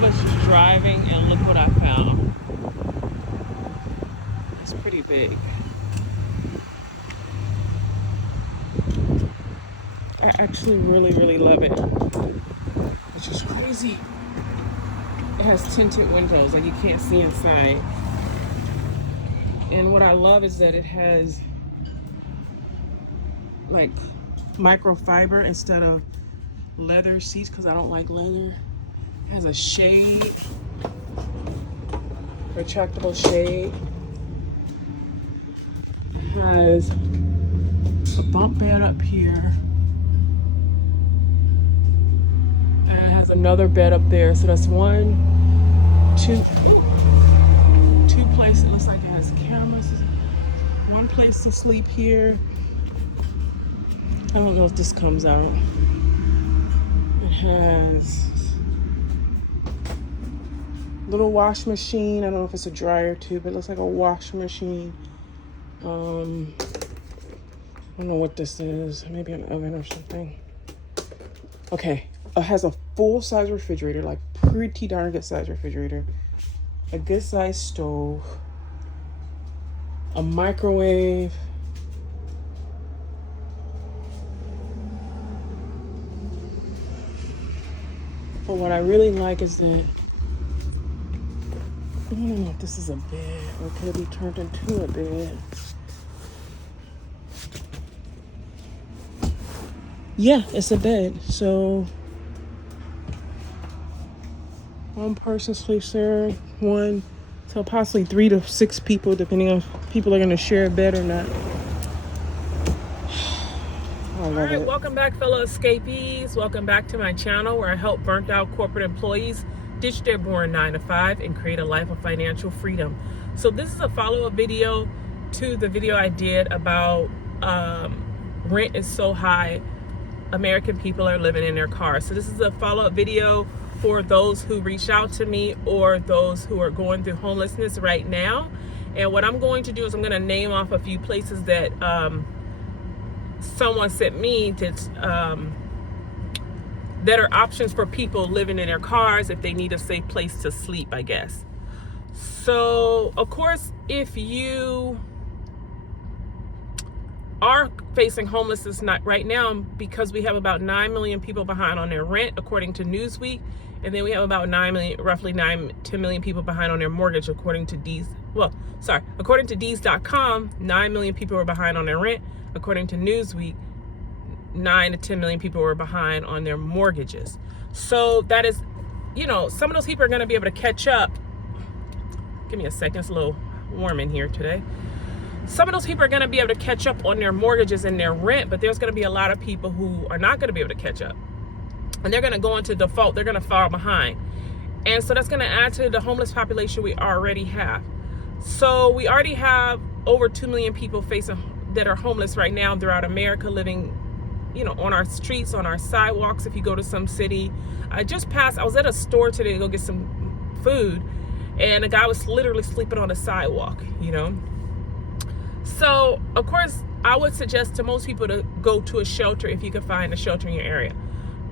was just driving and look what I found. It's pretty big. I actually really love it, which is crazy. It has tinted windows, like you can't see inside. And what I love is that it has like microfiber instead of leather seats, because I don't like leather. It has a shade, retractable shade. It has a bump bed up here. And it has another bed up there. So that's two places. It looks like it has cameras. One place to sleep here. I don't know if this comes out. It has a little wash machine. I don't know if it's a dryer too, but it looks like a wash machine. I don't know what this is. Maybe an oven or something. Okay. It has a full-size refrigerator, like pretty darn good size refrigerator. A good size stove. A microwave. But what I really like is that I don't know if this is a bed or could it be turned into a bed. Yeah, it's a bed. So one person sleeps there, so possibly 3 to 6 people, depending on if people are going to share a bed or not. All right, welcome back, fellow escapees. Welcome back to my channel where I help burnt out corporate employees ditch their boring 9-to-5 and create a life of financial freedom. So this is a follow-up video to the video I did about rent is so high, American people are living in their cars. So this is a follow-up video for those who reached out to me or those who are going through homelessness right now. And what I'm going to do is I'm going to name off a few places that someone sent me that are options for people living in their cars if they need a safe place to sleep, I guess. So, of course, if you are facing homelessness right now, because we have about 9 million people behind on their rent, according to Newsweek, and then we have about 9 million, roughly 10 million people behind on their mortgage, according to according to Dees.com, 9 million people are behind on their rent. According to Newsweek, 9 to 10 million people were behind on their mortgages. So that is, some of those people are going to be able to catch up. Give me a second, it's a little warm in here today. Some of those people are going to be able to catch up on their mortgages and their rent, but there's going to be a lot of people who are not going to be able to catch up. And they're going to go into default. They're going to fall behind. And so that's going to add to the homeless population we already have. So we already have over 2 million people that are homeless right now throughout America, living, on our streets, on our sidewalks. If you go to some city, I was at a store today to go get some food, and a guy was literally sleeping on the sidewalk, So, of course, I would suggest to most people to go to a shelter if you can find a shelter in your area.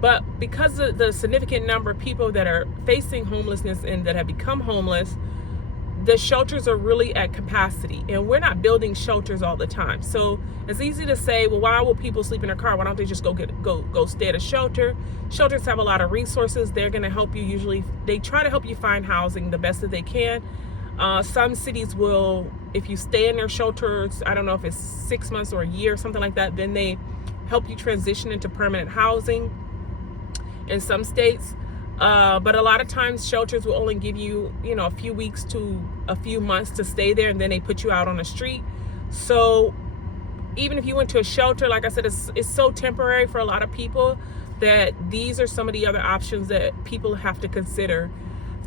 But because of the significant number of people that are facing homelessness and that have become homeless, the shelters are really at capacity, and we're not building shelters all the time. So it's easy to say, well, why will people sleep in their car? Why don't they just go stay at a shelter? Shelters have a lot of resources. They're going to help you. Usually they try to help you find housing the best that they can. Some cities will, if you stay in their shelters, I don't know if it's 6 months or a year, something like that, then they help you transition into permanent housing in some states. But a lot of times shelters will only give you, a few weeks to a few months to stay there, and then they put you out on the street. So even if you went to a shelter, like I said, it's so temporary for a lot of people that these are some of the other options that people have to consider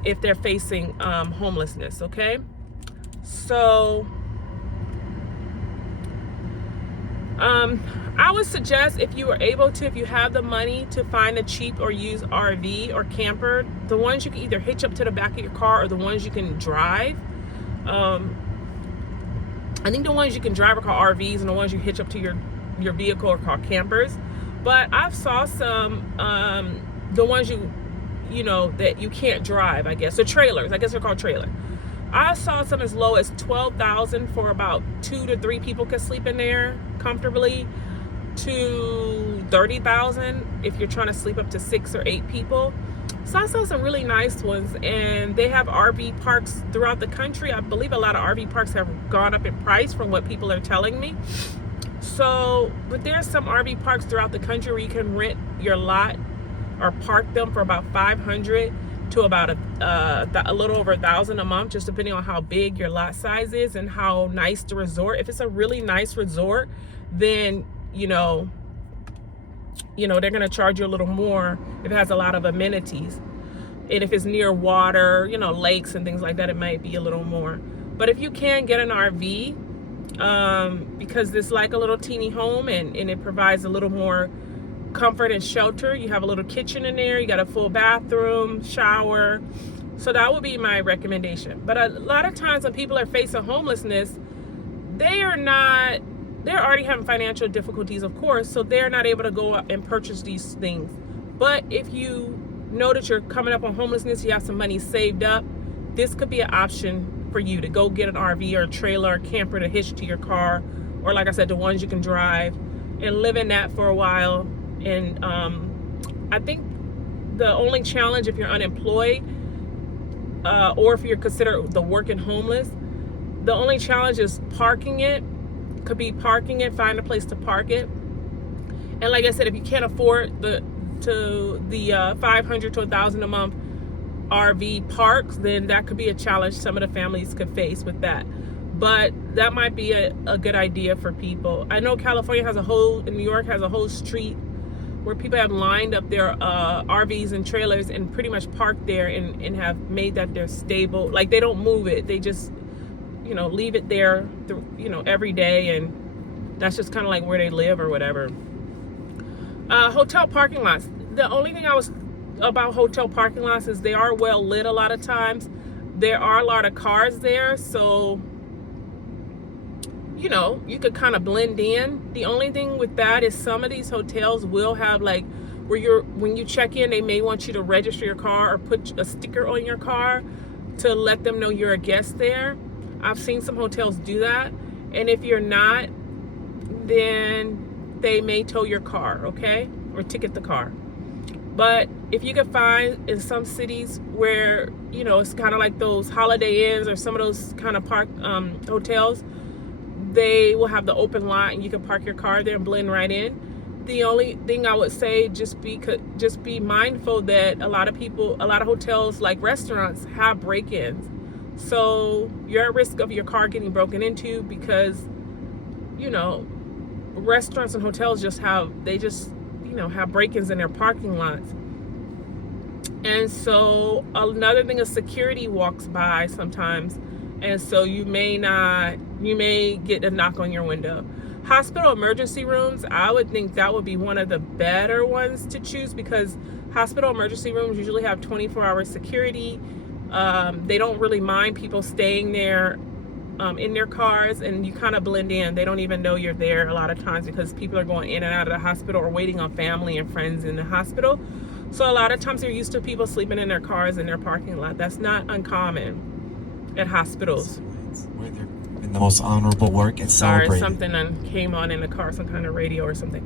if they're facing homelessness, okay? So I would suggest, if you are able to, if you have the money, to find a cheap or used RV or camper, the ones you can either hitch up to the back of your car or the ones you can drive. I think the ones you can drive are called RVs, and the ones you hitch up to your vehicle are called campers. But I've saw some, the ones that you can't drive, I guess. Or trailers, I guess they're called trailers. I saw some as low as $12,000 for about 2 to 3 people could sleep in there comfortably, to $30,000 if you're trying to sleep up to 6 or 8 people. So I saw some really nice ones, and they have RV parks throughout the country. I believe a lot of RV parks have gone up in price from what people are telling me. So, but there's some RV parks throughout the country where you can rent your lot or park them for about $500 to about a little over $1,000 a month, just depending on how big your lot size is and how nice the resort. If it's a really nice resort, then they're gonna charge you a little more if it has a lot of amenities. And if it's near water, lakes and things like that, it might be a little more. But if you can get an RV, because it's like a little teeny home, and it provides a little more comfort and shelter. You have a little kitchen in there, you got a full bathroom, shower. So that would be my recommendation. But a lot of times when people are facing homelessness, they're already having financial difficulties, of course, so they're not able to go out and purchase these things. But if you know that you're coming up on homelessness, you have some money saved up, this could be an option for you to go get an RV or a trailer or camper to hitch to your car, or like I said, the ones you can drive, and live in that for a while. And I think the only challenge, if you're unemployed, or if you're considered the working homeless, the only challenge is parking it. Could be parking it, find a place to park it. And like I said, if you can't afford the $500 to $1,000 a month RV parks, then that could be a challenge some of the families could face with that. But that might be a good idea for people. I know California New York has a whole street where people have lined up their RVs and trailers and pretty much parked there, and have made that their stable. Like, they don't move it, they just leave it there every day, and that's just kind of like where they live or whatever. Hotel parking lots. The only thing about hotel parking lots is they are well lit a lot of times. There are a lot of cars there, so you could kind of blend in. The only thing with that is some of these hotels will have, like, when you check in, they may want you to register your car or put a sticker on your car to let them know you're a guest there. I've seen some hotels do that. And if you're not, then they may tow your car, okay? Or ticket the car. But if you can find in some cities where, it's kind of like those Holiday Inns or some of those kind of hotels, they will have the open lot and you can park your car there and blend right in. The only thing I would say, just be mindful that a lot of hotels, like restaurants, have break-ins. So you're at risk of your car getting broken into, because restaurants and hotels have break-ins in their parking lots. And so another thing is security walks by sometimes, and so you may get a knock on your window. Hospital emergency rooms, I would think that would be one of the better ones to choose, because hospital emergency rooms usually have 24-hour security. They don't really mind people staying there in their cars, and you kind of blend in. They don't even know you're there a lot of times, because people are going in and out of the hospital or waiting on family and friends in the hospital. So a lot of times they're used to people sleeping in their cars in their parking lot. That's not uncommon at hospitals. Where they're in the most honorable work and celebrated. Sorry, something came on in the car, some kind of radio or something.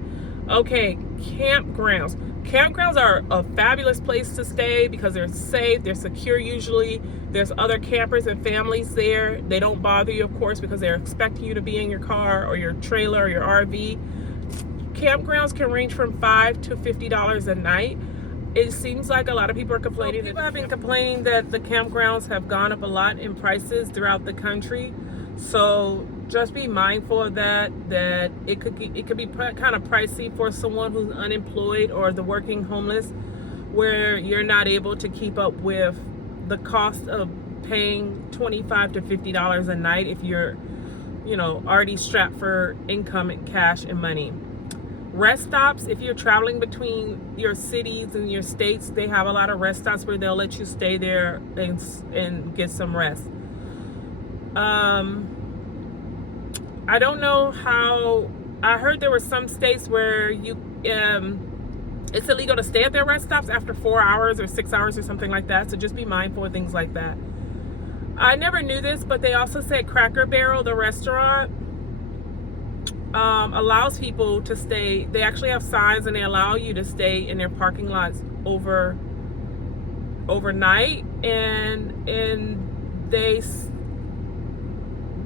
Okay, campgrounds. Campgrounds are a fabulous place to stay because they're safe, they're secure usually. There's other campers and families there. They don't bother you, of course, because they're expecting you to be in your car or your trailer or your RV. Campgrounds can range from $5 to $50 a night. It seems like a lot of people are complaining. People have been complaining that the campgrounds have gone up a lot in prices throughout the country. So just be mindful of that it could be kind of pricey for someone who's unemployed or the working homeless, where you're not able to keep up with the cost of paying $25 to $50 a night if you're already strapped for income and cash and money. Rest stops, if you're traveling between your cities and your states, they have a lot of rest stops where they'll let you stay there and get some rest. I don't know how. I heard there were some states where you, It's illegal to stay at their rest stops after 4 hours or 6 hours or something like that. So just be mindful of things like that. I never knew this, but they also said Cracker Barrel, the restaurant, allows people to stay. They actually have signs and they allow you to stay in their parking lots overnight, and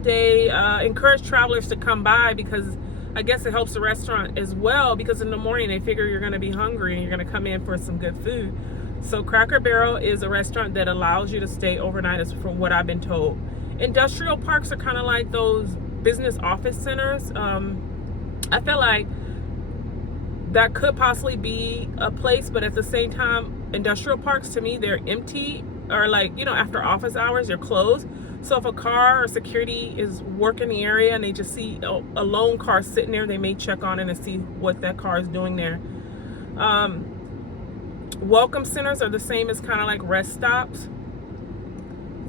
they encourage travelers to come by because I guess it helps the restaurant as well, because in the morning they figure you're going to be hungry and you're going to come in for some good food. So Cracker Barrel is a restaurant that allows you to stay overnight, is from what I've been told. Industrial parks are kind of like those business office centers. I feel like that could possibly be a place, but at the same time, industrial parks, to me, they're empty, or like, you know, after office hours, they're closed. So if a car or security is working the area and they just see a lone car sitting there, they may check on it and see what that car is doing there. Welcome centers are the same as kind of like rest stops.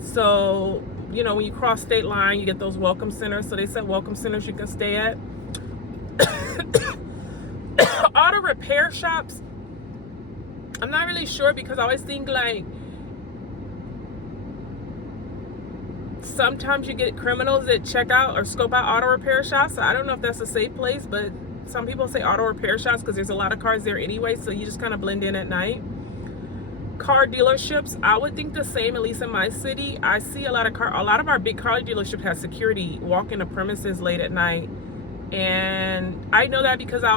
So, you know, when you cross state line, you get those welcome centers. So they said welcome centers you can stay at. Auto repair shops, I'm not really sure, because I always think like sometimes you get criminals that check out or scope out auto repair shops. So I don't know if that's a safe place, but some people say auto repair shops because there's a lot of cars there anyway, so you just kind of blend in at night. Car dealerships, I would think the same, at least in my city. I see a lot of our big car dealerships have security walking the premises late at night. And I know that because I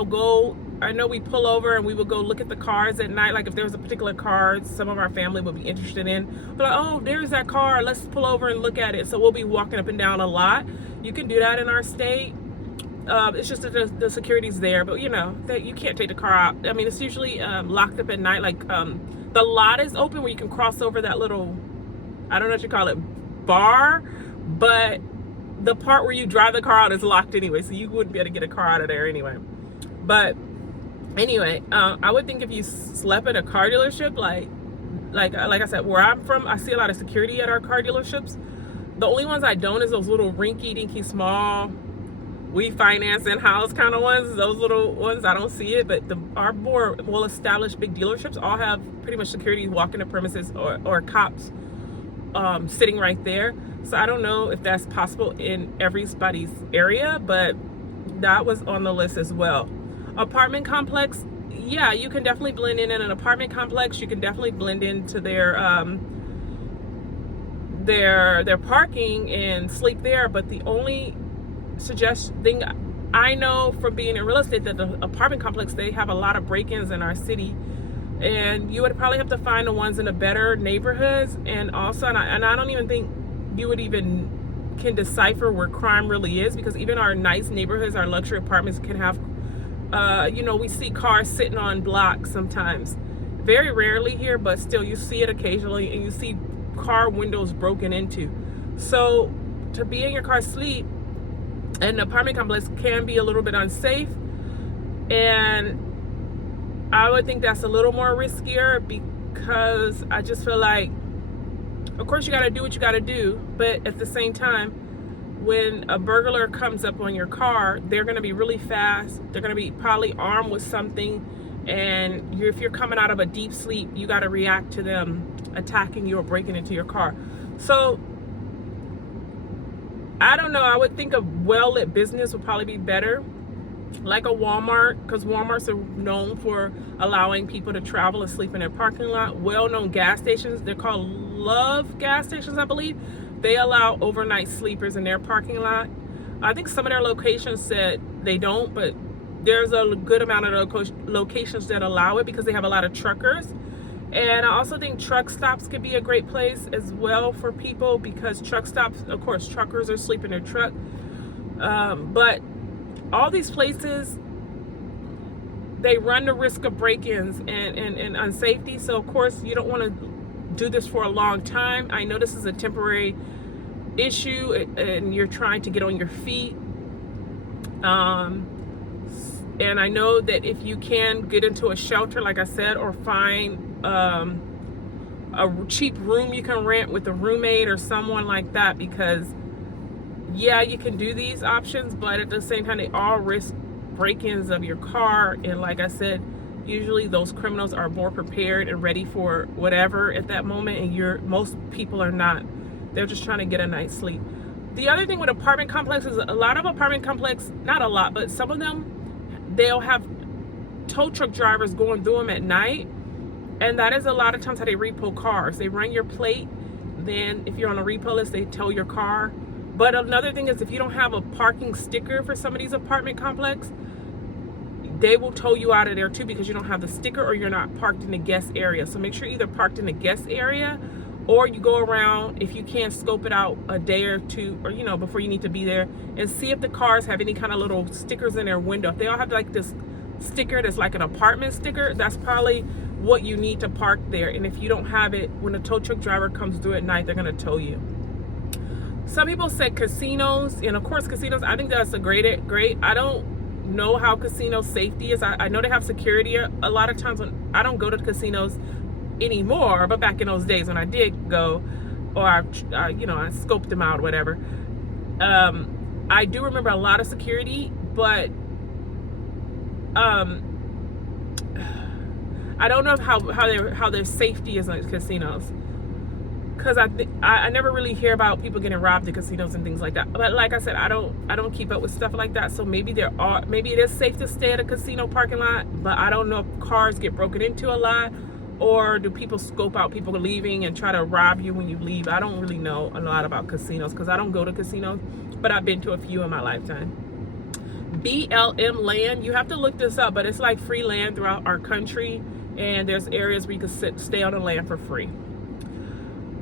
know we pull over and we would go look at the cars at night. Like if there was a particular car some of our family would be interested in, but like, oh, there's that car, let's pull over and look at it. So we'll be walking up and down a lot. You can do that in our state. It's just that the security's there, but you know, that you can't take the car out. I mean, it's usually locked up at night. Like the lot is open where you can cross over that little, I don't know what you call it, bar, but the part where you drive the car out is locked anyway, so you wouldn't be able to get a car out of there anyway. But anyway, I would think if you slept at a car dealership, like I said, where I'm from, I see a lot of security at our car dealerships. The only ones I don't is those little rinky-dinky small, we finance in-house kind of ones. Those little ones, I don't see it, but our more well-established big dealerships all have pretty much security walking the premises, or cops sitting right there. So I don't know if that's possible in everybody's area, but that was on the list as well. Apartment complex, yeah, you can definitely blend in an apartment complex. You can definitely blend into their parking and sleep there. But the only thing I know from being in real estate, that the apartment complex, they have a lot of break-ins in our city, and you would probably have to find the ones in the better neighborhoods. And also, and I don't even think you would even can decipher where crime really is, because even our nice neighborhoods, our luxury apartments can have we see cars sitting on blocks sometimes. Very rarely here, but still you see it occasionally, and you see car windows broken into. So to be in your car sleep in an apartment complex can be a little bit unsafe, and I would think that's a little more riskier, because I just feel like, of course you got to do what you got to do, but at the same time, when a burglar comes up on your car, they're going to be really fast. They're going to be probably armed with something, and if you're coming out of a deep sleep, you got to react to them attacking you or breaking into your car. So I don't know, I would think a well-lit business would probably be better, like a Walmart, because Walmarts are known for allowing people to travel and sleep in their parking lot. Well-known gas stations, they're called Love gas stations, I believe. They allow overnight sleepers in their parking lot. I think some of their locations said they don't, but there's a good amount of locations that allow it, because they have a lot of truckers. And I also think truck stops could be a great place as well for people, because truck stops, of course, truckers are sleeping in their truck. But all these places, they run the risk of break-ins and unsafety. So of course you don't want to do this for a long time. I know this is a temporary issue, and you're trying to get on your feet. And I know that if you can get into a shelter, like I said, or find a cheap room you can rent with a roommate or someone like that, because yeah, you can do these options, but at the same time, they all risk break-ins of your car. And like I said, Usually those criminals are more prepared and ready for whatever at that moment, and most people are not. They're just trying to get a night's sleep. The other thing with apartment complexes, a lot of apartment complex, not a lot, but some of them, they'll have tow truck drivers going through them at night, and that is a lot of times how they repo cars. They run your plate, then if you're on a repo list, they tow your car. But another thing is, if you don't have a parking sticker for some of these apartment complex, they will tow you out of there too, because you don't have the sticker or you're not parked in the guest area. So make sure you're either parked in the guest area, or you go around, if you can, scope it out a day or two, or before you need to be there, and see if the cars have any kind of little stickers in their window. If they all have like this sticker that's like an apartment sticker, that's probably what you need to park there. And if you don't have it, when a tow truck driver comes through at night, they're going to tow you. Some people said casinos, and of course casinos, I think that's a great. I don't know how casino safety is. I know they have security a lot of times. When I don't go to the casinos anymore, but back in those days when I did go, or I scoped them out or whatever, I do remember a lot of security, but I don't know how their safety is in casinos, because I never really hear about people getting robbed at casinos and things like that. But like I said, I don't keep up with stuff like that. So maybe it is safe to stay at a casino parking lot, but I don't know if cars get broken into a lot, or do people scope out people leaving and try to rob you when you leave. I don't really know a lot about casinos, because I don't go to casinos, but I've been to a few in my lifetime. BLM land, you have to look this up, but it's like free land throughout our country, and there's areas where you can stay on the land for free.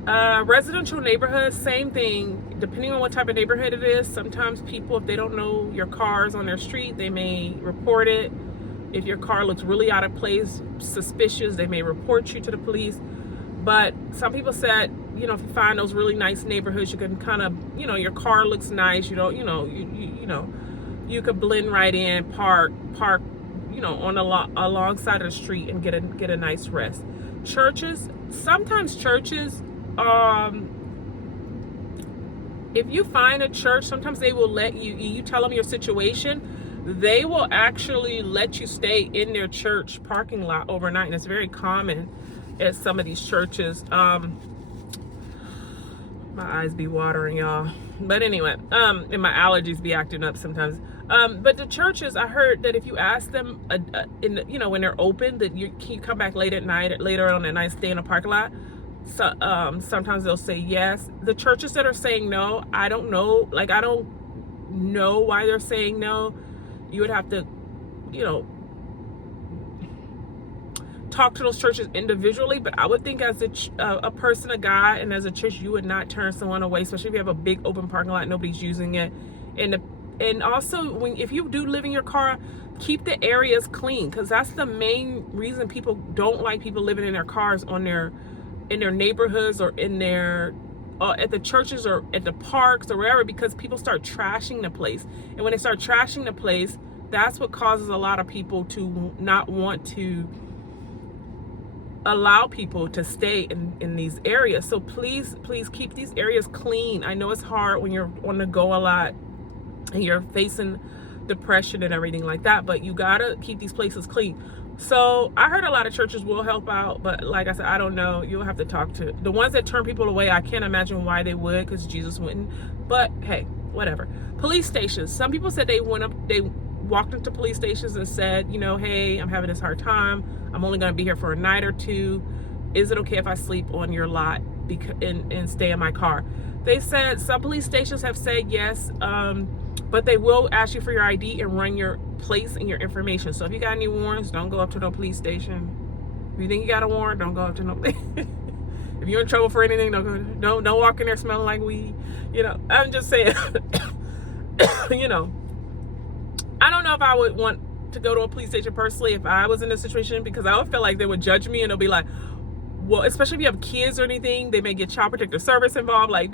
Residential neighborhoods, same thing. Depending on what type of neighborhood it is, sometimes people, if they don't know your car's on their street, they may report it. If your car looks really out of place, suspicious, they may report you to the police. But some people said, if you find those really nice neighborhoods, you can kind of, your car looks nice, you could blend right in, park, on alongside of the street and get a nice rest. Churches, sometimes churches, if you find a church, sometimes they will let you tell them your situation, they will actually let you stay in their church parking lot overnight. And it's very common at some of these churches. My eyes be watering, y'all. But anyway, and my allergies be acting up sometimes. But the churches, I heard that if you ask them, when they're open, that you come back later on at night, stay in a parking lot. So sometimes they'll say yes. The churches that are saying no, I don't know. Like, I don't know why they're saying no. You would have to, talk to those churches individually. But I would think as a person, a guy, and as a church, you would not turn someone away, especially if you have a big open parking lot, nobody's using it. And also, if you do live in your car, keep the areas clean, because that's the main reason people don't like people living in their cars in their neighborhoods, or in their at the churches or at the parks or wherever, because people start trashing the place. And when they start trashing the place, that's what causes a lot of people to not want to allow people to stay in these areas. So please keep these areas clean. I know it's hard when you're on the go a lot and you're facing depression and everything like that, but you gotta keep these places clean. So I heard a lot of churches will help out, but like I said, I don't know. You'll have to talk to the ones that turn people away. I can't imagine why they would, because Jesus wouldn't. But hey, whatever. Police stations. Some people said they walked into police stations and said, hey, I'm having this hard time. I'm only going to be here for a night or two. Is it okay if I sleep on your lot and stay in my car? They said some police stations have said yes, but they will ask you for your ID and run your place and your information. So if you got any warrants, don't go up to no police station. If you think you got a warrant, don't go up to no place. If you're in trouble for anything, don't walk in there smelling like weed. I'm just saying. I don't know if I would want to go to a police station personally if I was in this situation, because I would feel like they would judge me, and they'll be like, well, especially if you have kids or anything, they may get child protective service involved. Like,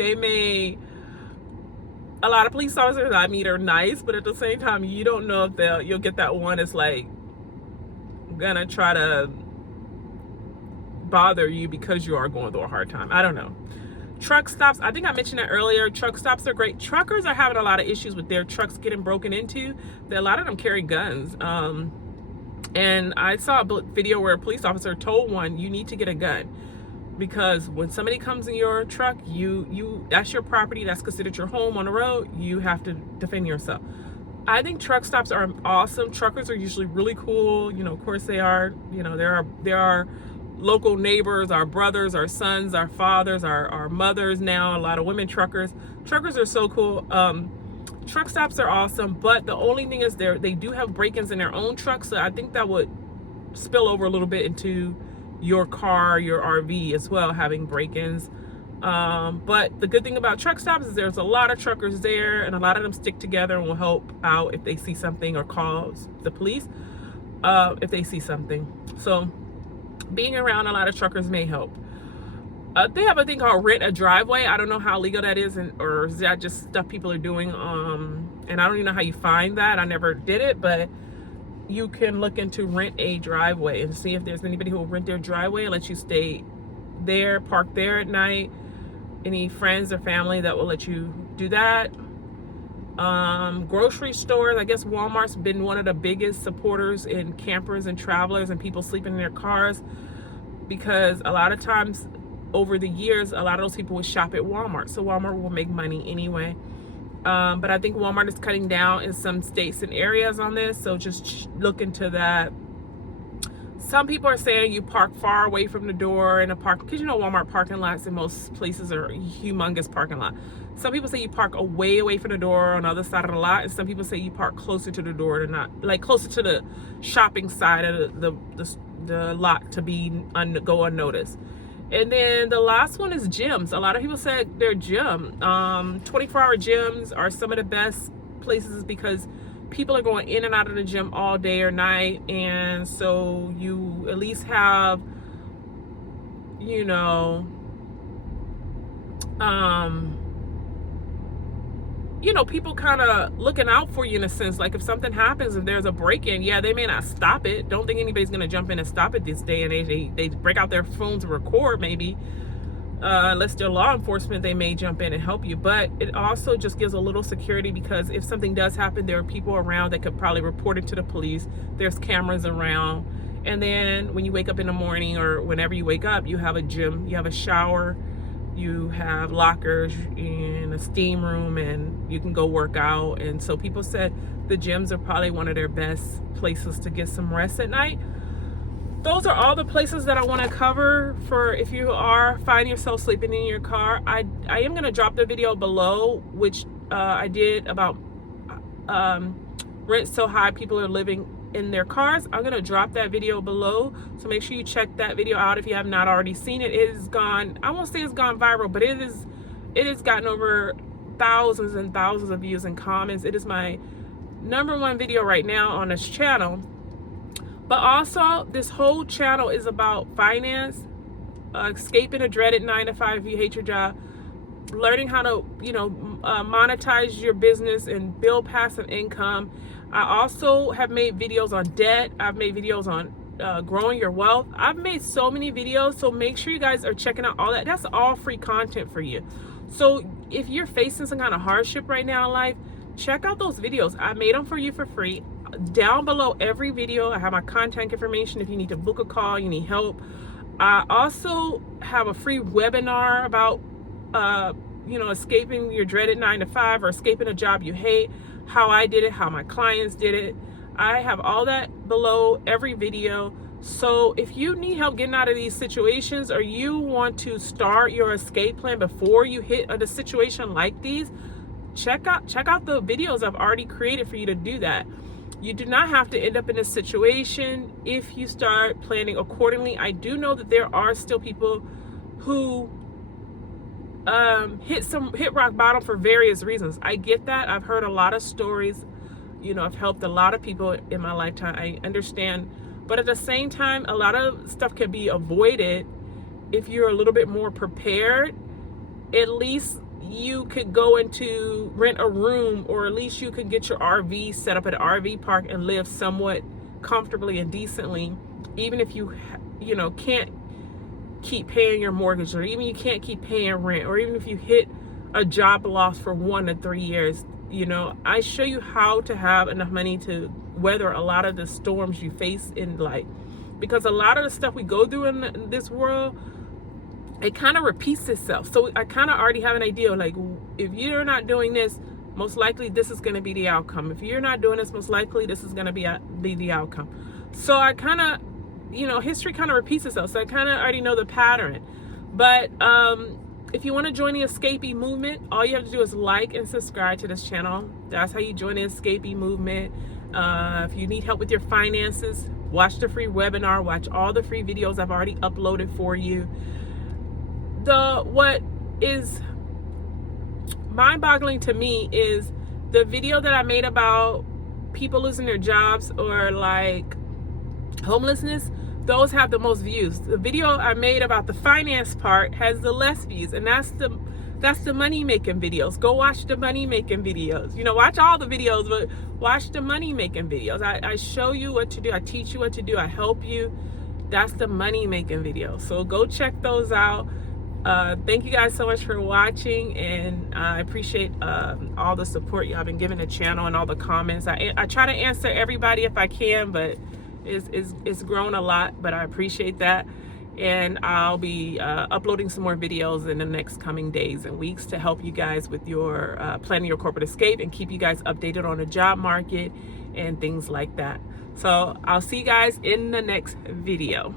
a lot of police officers I meet are nice, but at the same time, you don't know if you'll get that one that's like gonna try to bother you because you are going through a hard time. I don't know. Truck stops, I think I mentioned that earlier. Truck stops are great. Truckers are having a lot of issues with their trucks getting broken into. A lot of them carry guns. And I saw a video where a police officer told one, you need to get a gun, because when somebody comes in your truck, that's your property, that's considered your home on the road, you have to defend yourself. I think truck stops are awesome. Truckers are usually really cool. Of course they are. There are local neighbors, our brothers, our sons, our fathers, our mothers now, a lot of women truckers. Truckers are so cool. Truck stops are awesome, but the only thing is they do have break-ins in their own trucks, so I think that would spill over a little bit into your car, your RV as well, having break-ins. But the good thing about truck stops is there's a lot of truckers there, and a lot of them stick together and will help out if they see something, or call the police if they see something. So being around a lot of truckers may help. They have a thing called rent a driveway. I don't know how legal that is, or is that just stuff people are doing? And I don't even know how you find that. I never did it, but you can look into rent a driveway and see if there's anybody who will rent their driveway and let you stay there, park there at night. Any friends or family that will let you do that. Grocery stores, I guess Walmart's been one of the biggest supporters in campers and travelers and people sleeping in their cars, because a lot of times over the years, a lot of those people would shop at Walmart, so Walmart will make money anyway. But I think Walmart is cutting down in some states and areas on this, so just look into that. Some people are saying you park far away from the door in a park, because Walmart parking lots in most places are humongous parking lot. Some people say you park away from the door on the other side of the lot, and some people say you park closer to the door, to not like closer to the shopping side of the lot to go unnoticed. And then the last one is gyms. A lot of people said their gym, 24-hour gyms are some of the best places, because people are going in and out of the gym all day or night, and so you at least have, people kind of looking out for you in a sense. Like if something happens, if there's a break-in, they may not stop it. Don't think anybody's gonna jump in and stop it this day and age. They break out their phones to record, maybe. Unless they're law enforcement, they may jump in and help you. But it also just gives a little security, because if something does happen, there are people around that could probably report it to the police. There's cameras around. And then when you wake up in the morning, or whenever you wake up, you have a gym, you have a shower, you have lockers and a steam room, and you can go work out. And so people said the gyms are probably one of their best places to get some rest at night. Those are all the places that I want to cover for if you are finding yourself sleeping in your car. I am going to drop the video below, which I did about rent so high people are living in their cars. I'm going to drop that video below, so make sure you check that video out if you have not already seen it. It has gone, I won't say it's gone viral, but it has gotten over thousands and thousands of views and comments. It is my #1 video right now on this channel. But also, this whole channel is about finance, escaping a dreaded 9-to-5 if you hate your job, learning how to, monetize your business and build passive income. I also have made videos on debt. I've made videos on growing your wealth. I've made so many videos, so make sure you guys are checking out all that. That's all free content for you. So if you're facing some kind of hardship right now in life, check out those videos. I made them for you for free. Down below every video, I have my contact information if you need to book a call, you need help. I also have a free webinar about escaping your dreaded 9-to-5 or escaping a job you hate, how I did it, how my clients did it. I have all that below every video. So if you need help getting out of these situations, or you want to start your escape plan before you hit a situation like these, check out the videos I've already created for you to do that. You do not have to end up in this situation if you start planning accordingly. I do know that there are still people who hit rock bottom for various reasons. I get that. I've heard a lot of stories. I've helped a lot of people in my lifetime. I understand. But at the same time, a lot of stuff can be avoided if you're a little bit more prepared. At least you could go into rent a room, or at least you could get your RV set up at an RV park and live somewhat comfortably and decently, even if you can't keep paying your mortgage, or even you can't keep paying rent, or even if you hit a job loss for 1 to 3 years. I show you how to have enough money to weather a lot of the storms you face in life, because a lot of the stuff we go through in this world, it kind of repeats itself. So I kind of already have an idea, like, if you're not doing this, most likely this is going to be the outcome. If you're not doing this, most likely this is going to be the outcome. So I kind of, history kind of repeats itself. So I kind of already know the pattern. But if you want to join the Escapee movement, all you have to do is like and subscribe to this channel. That's how you join the Escapee movement. If you need help with your finances, watch the free webinar, watch all the free videos I've already uploaded for you. What is mind-boggling to me is the video that I made about people losing their jobs or like homelessness. Those have the most views. The video I made about the finance part has the less views, and that's the money making videos. Go watch the money making videos. Watch all the videos, but watch the money making videos. I show you what to do. I teach you what to do. I help you. That's the money making videos. So go check those out. Thank you guys so much for watching, and I appreciate all the support y'all been giving the channel and all the comments. I try to answer everybody if I can, but it's grown a lot, but I appreciate that. And I'll be uploading some more videos in the next coming days and weeks to help you guys with your planning your corporate escape and keep you guys updated on the job market and things like that. So I'll see you guys in the next video.